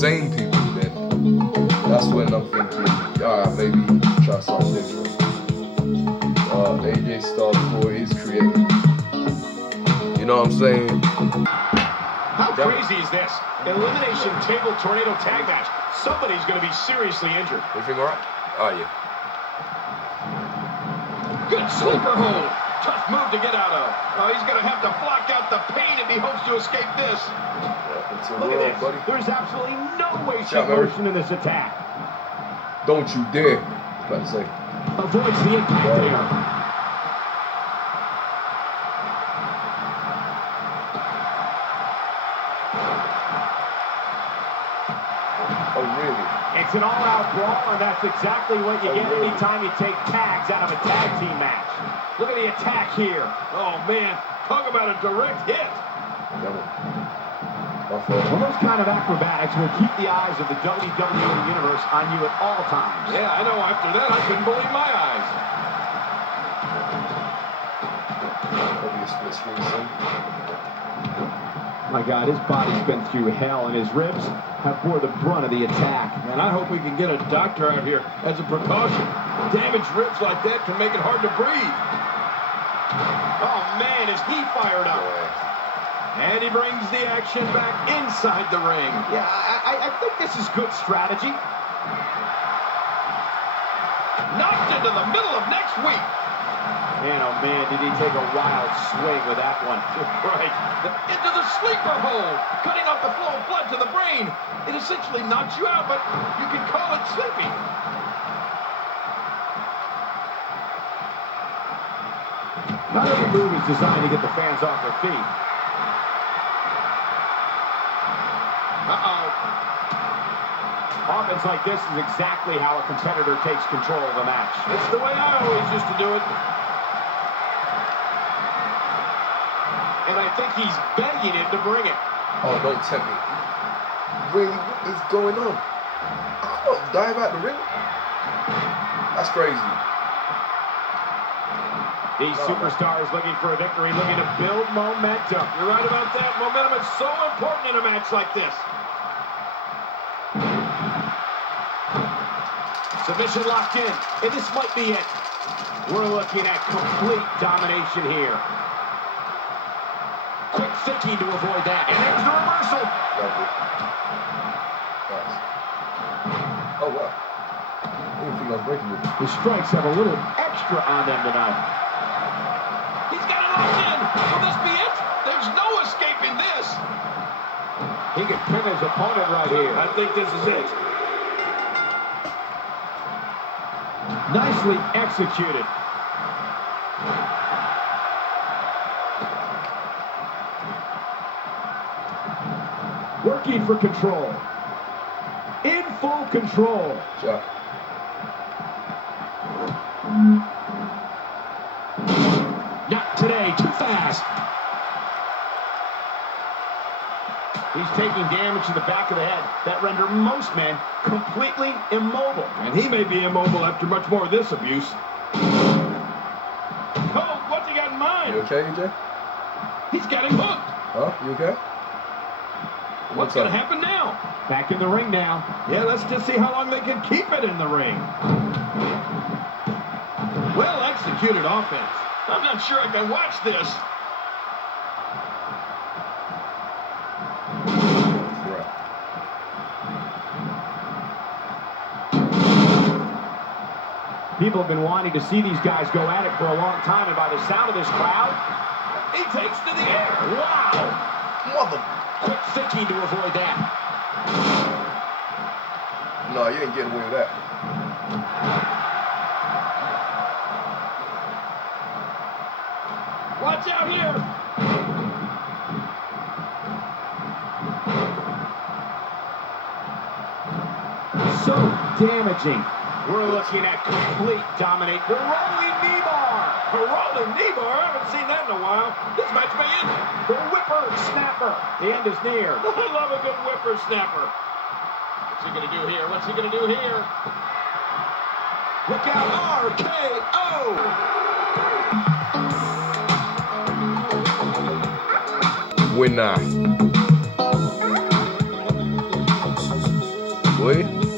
same people, then that's when I'm thinking, alright, maybe try something different. AJ Styles for his creative. You know what I'm saying? How crazy is this? Elimination table tornado tag match. Somebody's going to be seriously injured. Everything alright? Oh, yeah. Good sleeper hold. Tough move to get out of. Oh, he's going to have to block out the pain if he hopes to escape this. Look at this. Buddy. There's absolutely no wasted motion in this attack. Don't you dare. About to say. Avoids the impact there. Oh, really? It's an all-out brawl, and that's exactly what you get anytime you take tags out of a tag team match. Look at the attack here. Oh, man. Talk about a direct hit. Well, those kind of acrobatics will keep the eyes of the WWE Universe on you at all times. Yeah, I know. After that, I couldn't believe my eyes. My God, his body's been through hell, and his ribs have bore the brunt of the attack. And I hope we can get a doctor out here as a precaution. Damaged ribs like that can make it hard to breathe. Oh, man, is he fired up. And he brings the action back inside the ring. Yeah, I think this is good strategy. Knocked into the middle of next week. Man, oh man, did he take a wild swing with that one. Right. Into the sleeper hold. Cutting off the flow of blood to the brain. It essentially knocks you out, but you can call it sleeping. Not every move is designed to get the fans off their feet. Offense like this is exactly how a competitor takes control of the match. It's the way I always used to do it. And I think he's begging him to bring it. Oh, don't tempt me. Really, what is going on? I can't dive out the ring. That's crazy. These superstars looking for a victory, looking to build momentum. You're right about that. Momentum is so important in a match like this. Submission locked in, and this might be it. We're looking at complete domination here. Quick thinking to avoid that, and there's the reversal. Nice. Oh, wow. I didn't think I was breaking it. The strikes have a little extra on them tonight. He's got it locked in. Will this be it? There's no escaping this. He can pin his opponent right here. I think this is it. Nicely executed. Working for control. In full control. Shot. Not today. Too fast. He's taking damage to the back of the head that render most men completely immobile. And he may be immobile after much more of this abuse. Oh, what's he got in mind? You okay, AJ? He's got him hooked. Huh? You okay? What's going to happen now? Back in the ring now. Yeah, let's just see how long they can keep it in the ring. Well executed offense. I'm not sure I can watch this. People have been wanting to see these guys go at it for a long time, and by the sound of this crowd, he takes to the air. Wow! Mother. Quick thinking to avoid that. No, you ain't getting away with that. Watch out here! So damaging. We're looking at complete dominate. The rolling knee bar. A rolling knee bar? I haven't seen that in a while. This match may end. The whipper snapper. The end is near. I love a good whipper snapper. What's he going to do here? What's he going to do here? Look out. RKO. Winner. boy.